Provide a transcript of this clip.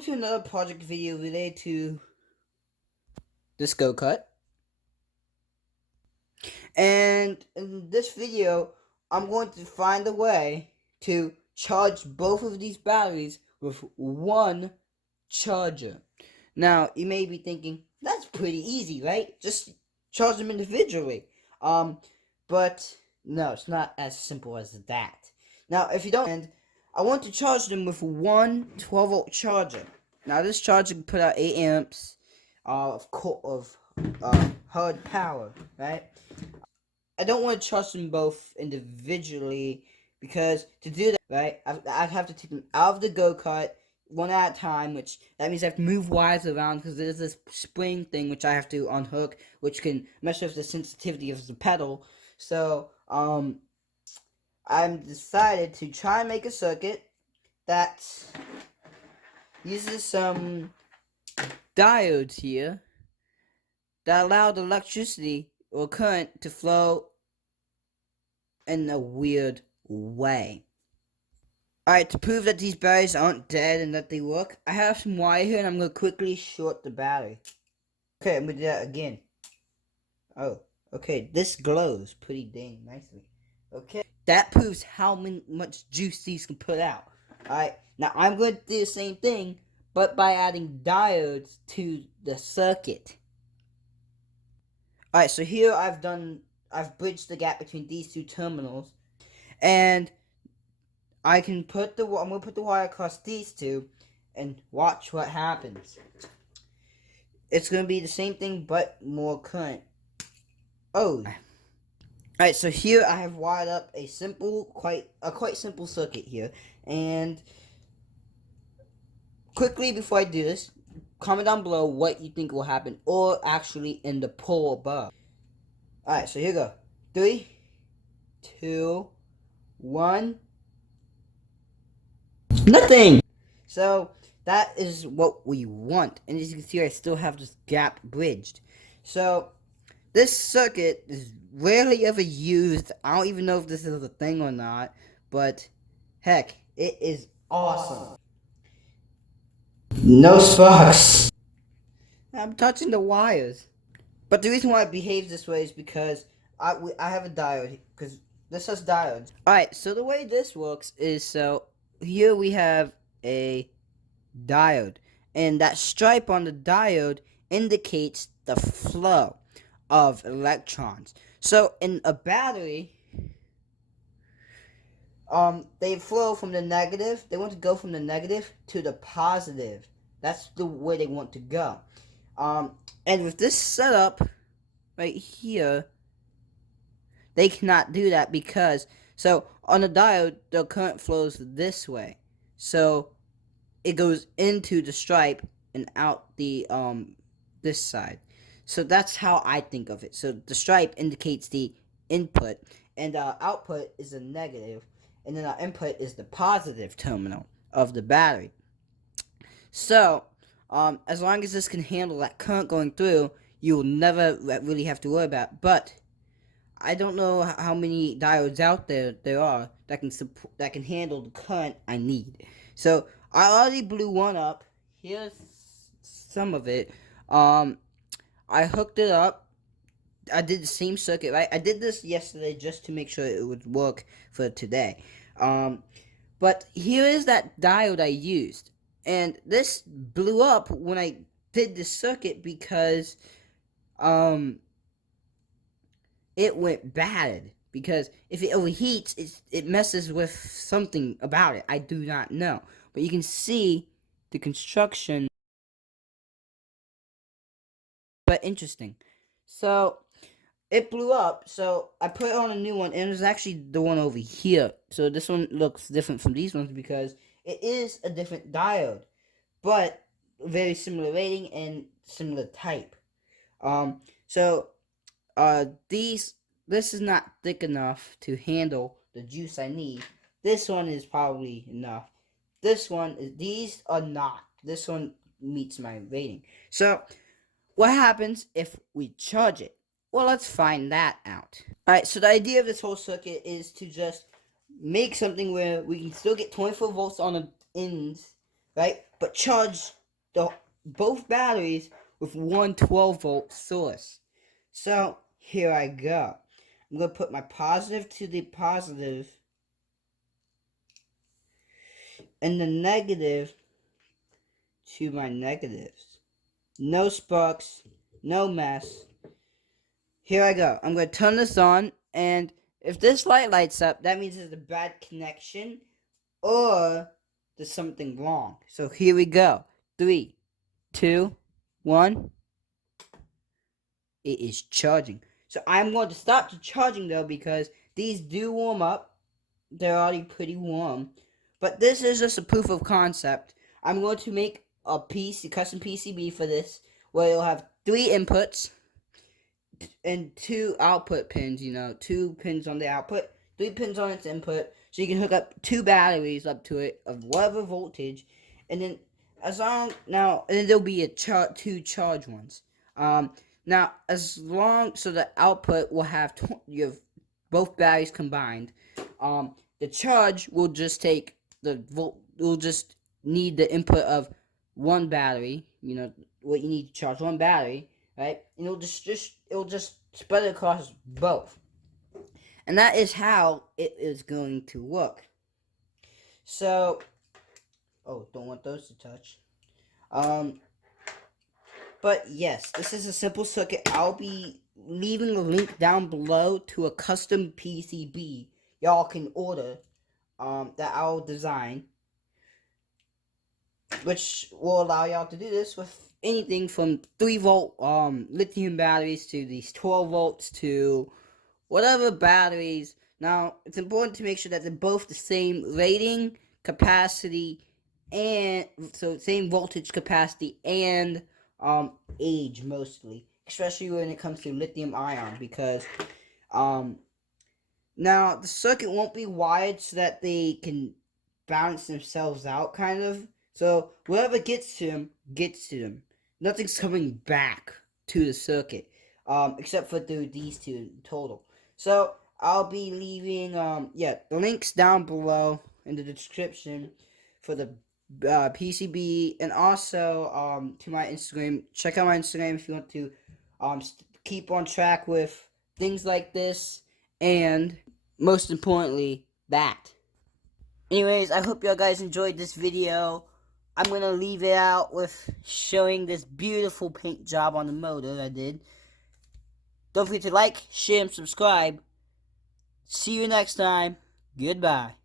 To another project video related to this go-kart. And in this video, I'm going to find a way to charge both of these batteries with one charger. Now, you may be thinking, that's pretty easy, right? Just charge them individually. But no, it's not as simple as that. Now, if you don't, I want to charge them with one 12-volt charger. Now, this charger can put out 8 amps of hard power, right? I don't want to charge them both individually because to do that, right, I'd have to take them out of the go-kart one at a time, which that means I have to move wires around because there's this spring thing which I have to unhook, which can mess with the sensitivity of the pedal. So, I've decided to try and make a circuit that uses some diodes here that allow the electricity or current to flow in a weird way. Alright, to prove that these batteries aren't dead and that they work, I have some wire here and I'm going to quickly short the battery. Okay, I'm going to do that again. Oh, okay, this glows pretty dang nicely. Okay, that proves how much juice these can put out. Alright, now I'm going to do the same thing, but by adding diodes to the circuit. Alright, so here I've bridged the gap between these two terminals, and I'm going to put the wire across these two, and watch what happens. It's going to be the same thing, but more current. Oh. Alright, so here I have wired up a quite simple circuit here, and quickly before I do this, comment down below what you think will happen, or actually in the poll above. Alright, so here we go. 3, 2, 1. Nothing! So, that is what we want. And as you can see, I still have this gap bridged. So, this circuit is rarely ever used. I don't even know if this is a thing or not. But, heck, it is awesome. No sparks. I'm touching the wires. But the reason why it behaves this way is because I have a diode, because this has diodes. Alright, so the way this works is, so here we have a diode, and that stripe on the diode indicates the flow of electrons. So in a battery, they flow from the negative. They want to go from the negative to the positive. That's the way they want to go. And with this setup right here, they cannot do that because, so on the diode, the current flows this way. So it goes into the stripe and out the this side. So that's how I think of it. So the stripe indicates the input, and output is a negative, and then our input is the positive terminal of the battery. So as long as this can handle that current going through, you will never really have to worry about it. But I don't know how many diodes out there are that can handle the current I need. So I already blew one up. Here's some of it. I hooked it up. I did the same circuit, right? I did this yesterday just to make sure it would work for today. But here is that diode I used. And this blew up when I did this circuit because it went bad. Because if it overheats, it messes with something about it. I do not know. But you can see the construction. But interesting. So it blew up. So I put on a new one, and it was actually the one over here. So this one looks different from these ones because it is a different diode, but very similar rating and similar type. This is not thick enough to handle the juice I need. This one is probably enough. These are not. This one meets my rating. So, what happens if we charge it? Well, let's find that out. Alright, so the idea of this whole circuit is to just make something where we can still get 24 volts on the ends, right? but charge both batteries with one 12-volt source. So here I go. I'm going to put my positive to the positive and the negative to my negatives. No sparks, no mess. Here I go. I'm going to turn this on, and if this light lights up, that means there's a bad connection or there's something wrong. So here we go. 3, 2, 1. It is charging. So I'm going to stop the charging though, because these do warm up. They're already pretty warm. But this is just a proof of concept. I'm going to make a custom PCB for this, where it'll have 3 inputs and 2 output pins. 2 pins on the output, 3 pins on its input, so you can hook up 2 batteries up to it of whatever voltage, and then and then there'll be 2 charge ones. Now, so the output will have both batteries combined. The charge will just take will just need the input of 1 battery. What you need to charge 1 battery, right? And it'll just spread it across both. And that is how it is going to work. So, don't want those to touch. But yes, this is a simple circuit. I'll be leaving a link down below to a custom PCB y'all can order that I'll design, which will allow y'all to do this with anything from 3-volt lithium batteries to these 12 volts to whatever batteries. Now, it's important to make sure that they're both the same rating, capacity, and so same voltage, capacity, and age mostly, especially when it comes to lithium ion, because now the circuit won't be wired so that they can balance themselves out, kind of. So whatever gets to them. Nothing's coming back to the circuit, except for through these 2 in total. So I'll be leaving the links down below in the description for the PCB, and also to my Instagram. Check out my Instagram if you want to keep on track with things like this, and most importantly, that. Anyways, I hope y'all guys enjoyed this video. I'm going to leave it out with showing this beautiful paint job on the motor I did. Don't forget to like, share, and subscribe. See you next time. Goodbye.